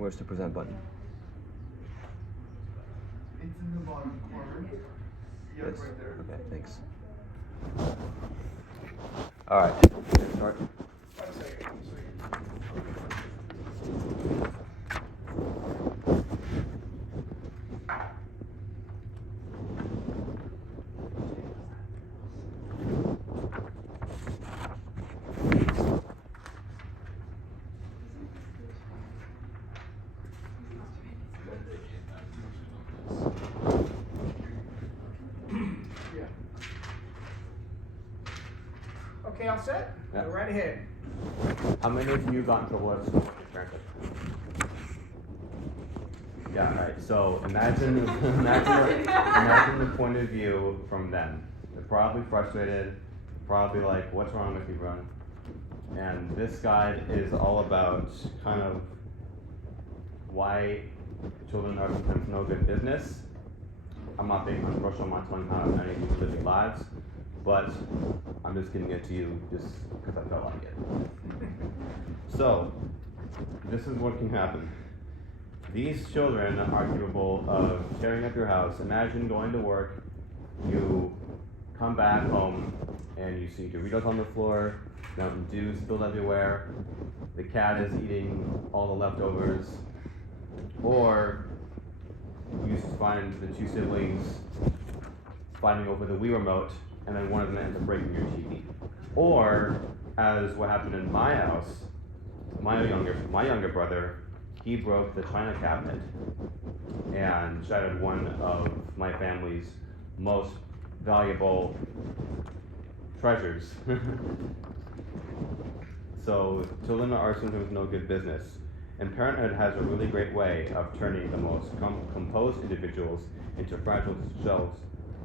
Where's the present button? It's in the bottom corner. Yep, This? right there. Okay, thanks. Alright, start. 1 second. Yeah. Okay, all set? Yeah. Go right ahead. How many of you got in trouble at school with your parenting? Yeah, right. So imagine the point of view from them. They're probably frustrated, probably like, what's wrong with you, Ron? And this guide is all about kind of why children are sometimes no good business. I'm not being controversial, I'm not telling how many people are living lives, but I'm just giving it to you just because I felt like it. So, this is what can happen. These children are capable of tearing up your house. Imagine going to work, you come back home, and you see Doritos on the floor, Mountain Dew spilled everywhere, the cat is eating all the leftovers, or you find the two siblings fighting over the Wii remote, and then one of them ends up breaking your TV. Or, as what happened in my house, my younger brother, he broke the china cabinet and shattered one of my family's most valuable treasures. So children are sometimes no good business, and parenthood has a really great way of turning the most composed individuals into fragile shells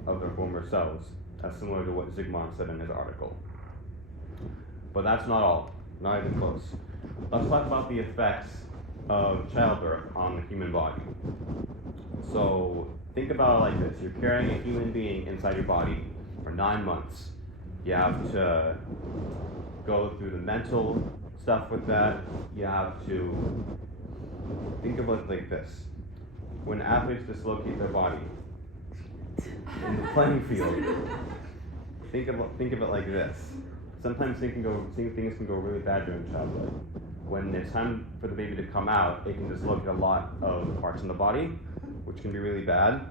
of their former selves, as similar to what Zygmunt said in his article. But that's not all, not even close. Let's talk about the effects of childbirth on the human body. So think about it like this. You're carrying a human being inside your body for 9 months. You have to go through the mental stuff with that. You have to think of it like this. When athletes dislocate their body in the playing field, think of it like this. Sometimes things can go really bad during childhood. When it's time for the baby to come out, it can dislocate a lot of parts in the body, which can be really bad.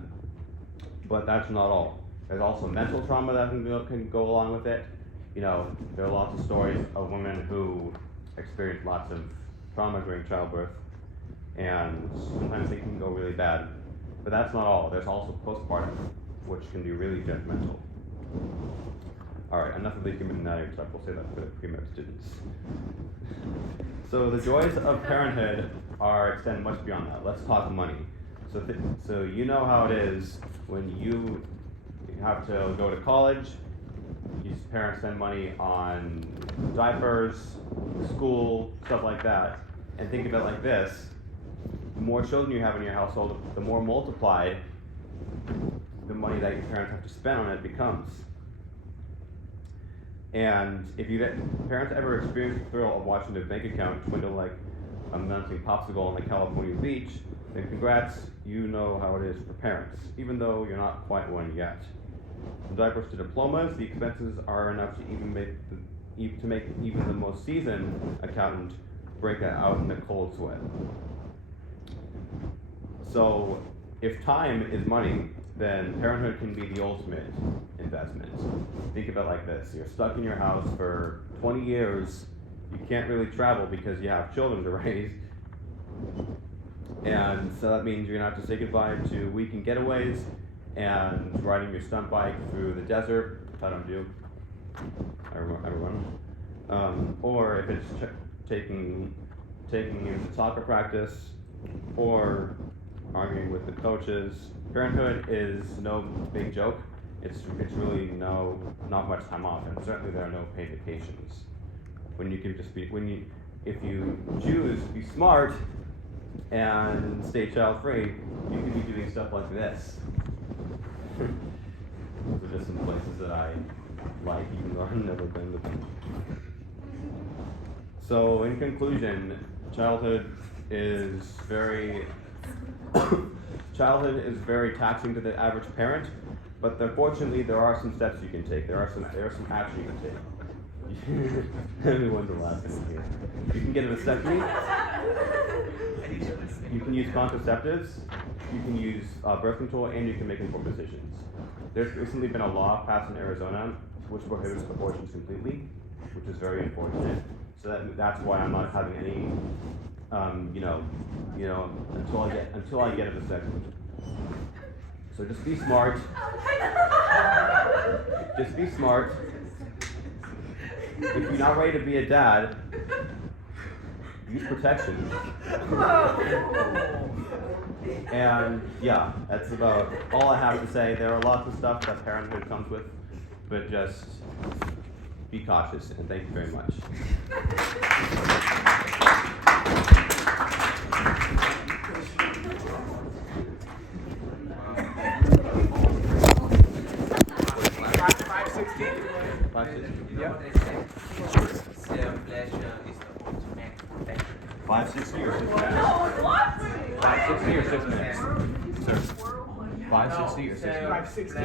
But that's not all. There's also mental trauma that can go along with it. You know, there are lots of stories of women who experience lots of trauma during childbirth, and sometimes they can go really bad. But that's not all. There's also postpartum, which can be really judgmental. Alright, enough of the human stuff. We'll say that for the pre-med students. So the joys of parenthood extend much beyond that. Let's talk money. So you know how it is when you have to go to college. These parents spend money on diapers, school, stuff like that. And think of it like this. The more children you have in your household, the more multiplied the money that your parents have to spend on it becomes. And if parents ever experience the thrill of watching their bank account dwindle like a melting popsicle on the California beach, then congrats, you know how it is for parents, even though you're not quite one yet. From diapers to diplomas, the expenses are enough to make even the most seasoned accountant break out in the cold sweat. So, if time is money, then parenthood can be the ultimate investment. Think of it like this. You're stuck in your house for 20 years. You can't really travel because you have children to raise. And so that means you're going to have to say goodbye to weekend getaways and riding your stunt bike through the desert, which I don't do. I run. Or if it's taking you to soccer practice, or arguing with the coaches. Parenthood is no big joke. It's really not much time off, and certainly there are no paid vacations. When you can just if you choose to be smart and stay child free, you can be doing stuff like this. Those are just some places that I like, even though I've never been to them. So in conclusion, childhood is very childhood is very taxing to the average parent, but fortunately there are some steps you can take. There are some action you can take. Everyone's laughing here. You can get a vasectomy. You can use contraceptives. You can use birth control, and you can make informed decisions. There's recently been a law passed in Arizona which prohibits abortions completely, which is very unfortunate. So that's why I'm not having any, until I get a vasectomy. So just be smart. Just be smart. If you're not ready to be a dad, use protection. And yeah, that's about all I have to say. There are lots of stuff that parenthood comes with, but just be cautious, and thank you very much. 560 or 6 minutes? 560 or 6 minutes? Sir. 560 or 6 minutes? 560.